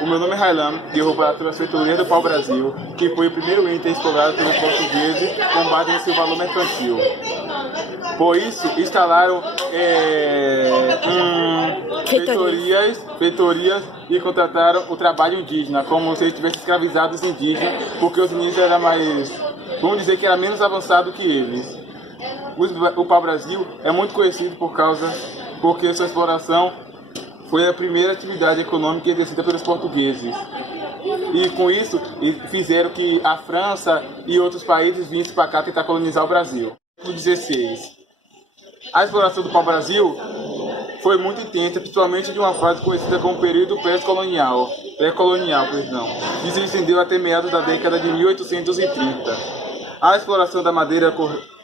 O meu nome é Railan e eu vou falar sobre as feitorias do pau-brasil, que foi o primeiro índio explorado pelos portugueses com base em seu valor mercantil. Por isso, instalaram feitorias e contrataram o trabalho indígena, como se eles tivessem escravizado os indígenas, porque os indígenas eram mais, vamos dizer que era menos avançado que eles. O pau-brasil é muito conhecido porque sua exploração foi a primeira atividade econômica exercida pelos portugueses. E com isso, fizeram que a França e outros países vinssem para cá tentar colonizar o Brasil. No século XVI. A exploração do pau-brasil foi muito intensa, principalmente de uma fase conhecida como período pré-colonial, que se estendeu até meados da década de 1830. A exploração da madeira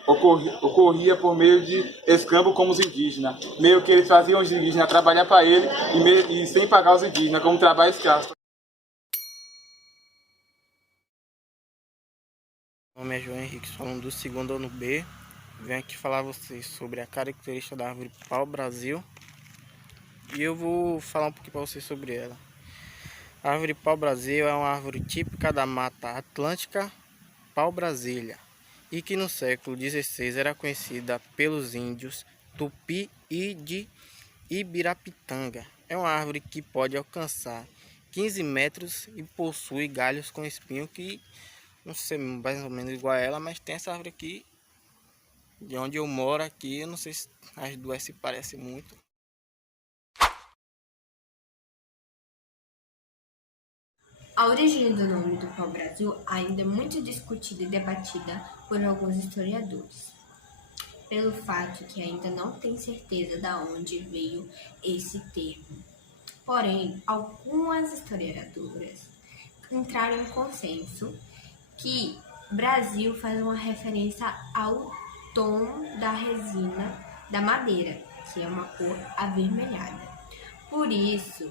ocorria por meio de escambo com os indígenas, meio que eles faziam os indígenas trabalhar para ele e sem pagar os indígenas, como trabalho escravo. Meu nome é João Henrique, falando do segundo ano B. Venho aqui falar a vocês sobre a característica da árvore pau-brasil. E eu vou falar um pouquinho para vocês sobre ela. A árvore pau-brasil é uma árvore típica da Mata Atlântica pau-brasília e que no século XVI era conhecida pelos índios Tupi e de Ibirapitanga. É uma árvore que pode alcançar 15 metros e possui galhos com espinho que não sei mais ou menos igual a ela, mas tem essa árvore aqui, de onde eu moro aqui, eu não sei se as duas se parecem muito. A origem do nome do pau-brasil ainda é muito discutida e debatida por alguns historiadores, pelo fato que ainda não tem certeza de onde veio esse termo. Porém, algumas historiadoras entraram em consenso que Brasil faz uma referência ao tom da resina da madeira, que é uma cor avermelhada. Por isso,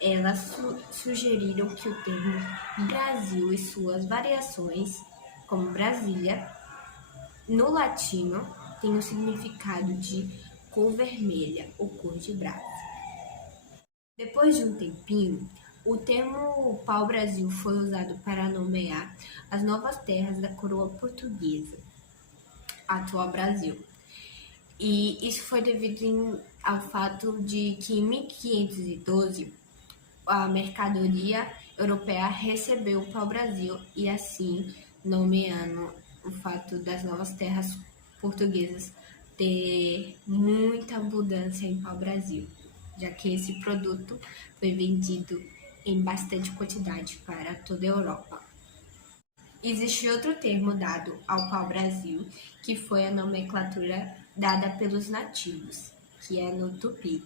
elas sugeriram que o termo Brasil e suas variações, como Brasília, no latino, tem o significado de cor vermelha ou cor de brasa. Depois de um tempinho, o termo pau-brasil foi usado para nomear as novas terras da coroa portuguesa, atual Brasil. E isso foi devido ao fato de que em 1512 a mercadoria europeia recebeu o pau-brasil e assim nomeando o fato das novas terras portuguesas ter muita abundância em pau-brasil, já que esse produto foi vendido em bastante quantidade para toda a Europa. Existe outro termo dado ao pau-brasil, que foi a nomenclatura dada pelos nativos, que é no tupi,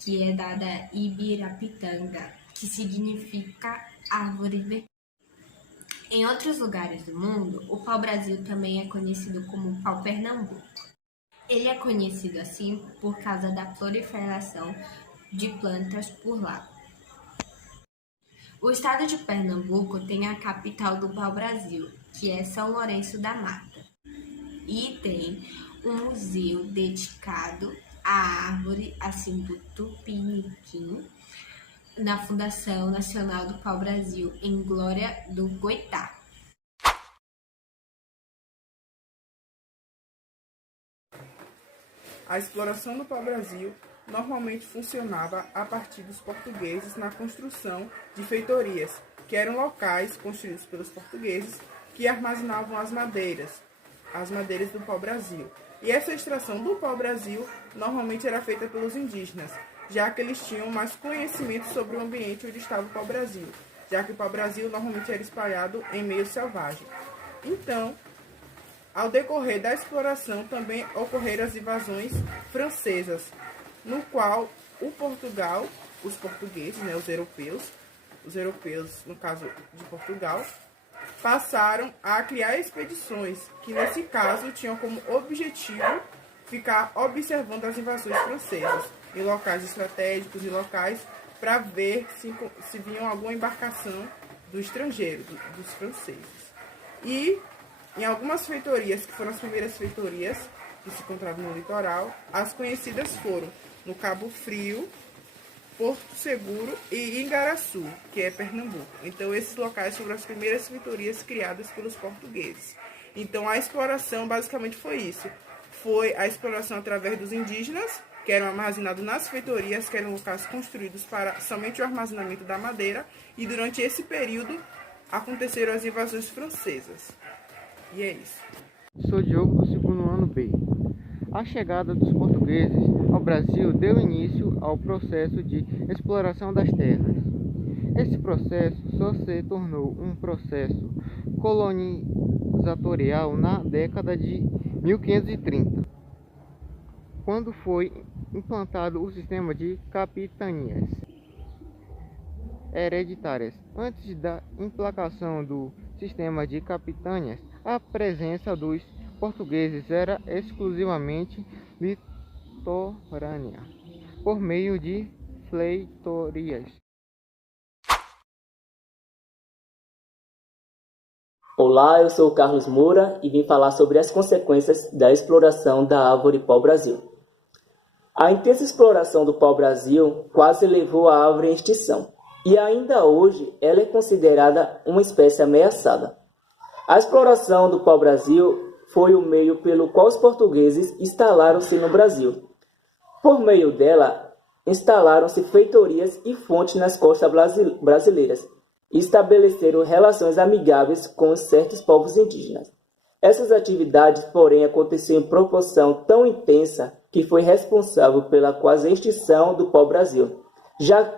que é dada Ibirapitanga, que significa árvore vermelha. Em outros lugares do mundo, o pau-brasil também é conhecido como pau-Pernambuco. Ele é conhecido assim por causa da proliferação de plantas por lá. O estado de Pernambuco tem a capital do pau-brasil, que é São Lourenço da Mata, e tem um museu dedicado à árvore assim do Tupiniquim, na Fundação Nacional do Pau-Brasil, em Glória do Goitá. A exploração do pau-brasil normalmente funcionava a partir dos portugueses na construção de feitorias, que eram locais construídos pelos portugueses que armazenavam as madeiras do pau-brasil. E essa extração do pau-brasil normalmente era feita pelos indígenas, já que eles tinham mais conhecimento sobre o ambiente onde estava o pau-brasil, já que o pau-brasil normalmente era espalhado em meio selvagem. Então, ao decorrer da exploração também ocorreram as invasões francesas, no qual os portugueses, os europeus no caso de Portugal, passaram a criar expedições, que nesse caso tinham como objetivo ficar observando as invasões francesas em locais estratégicos e locais para ver se vinha alguma embarcação do estrangeiro, dos franceses. E em algumas feitorias, que foram as primeiras feitorias que se encontravam no litoral, as conhecidas foram no Cabo Frio, Porto Seguro e Ingaraçu, que é Pernambuco. Então, esses locais foram as primeiras feitorias criadas pelos portugueses. Então, a exploração basicamente foi isso. Foi a exploração através dos indígenas, que eram armazenados nas feitorias, que eram locais construídos para somente o armazenamento da madeira. E durante esse período, aconteceram as invasões francesas. E é isso. Sou Diogo do segundo ano B. A chegada dos portugueses ao Brasil deu início ao processo de exploração das terras. Esse processo só se tornou um processo colonizatorial na década de 1530, quando foi implantado o sistema de capitanias hereditárias. Antes da implantação do sistema de capitanias, a presença dos portugueses era exclusivamente litorânea, por meio de feitorias. Olá, eu sou o Carlos Moura e vim falar sobre as consequências da exploração da árvore pau-brasil. A intensa exploração do pau-brasil quase levou a árvore em extinção, e ainda hoje ela é considerada uma espécie ameaçada. A exploração do pau-brasil foi o meio pelo qual os portugueses instalaram-se no Brasil. Por meio dela, instalaram-se feitorias e fontes nas costas brasileiras e estabeleceram relações amigáveis com certos povos indígenas. Essas atividades, porém, aconteceram em proporção tão intensa que foi responsável pela quase extinção do pau-brasil, já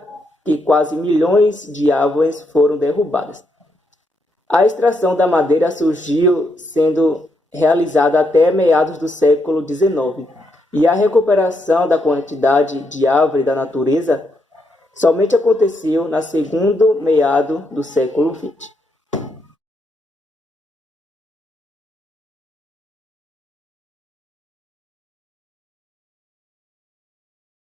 que quase milhões de árvores foram derrubadas. A extração da madeira surgiu sendo realizada até meados do século XIX, e a recuperação da quantidade de árvore da natureza somente aconteceu na segunda meado do século XX.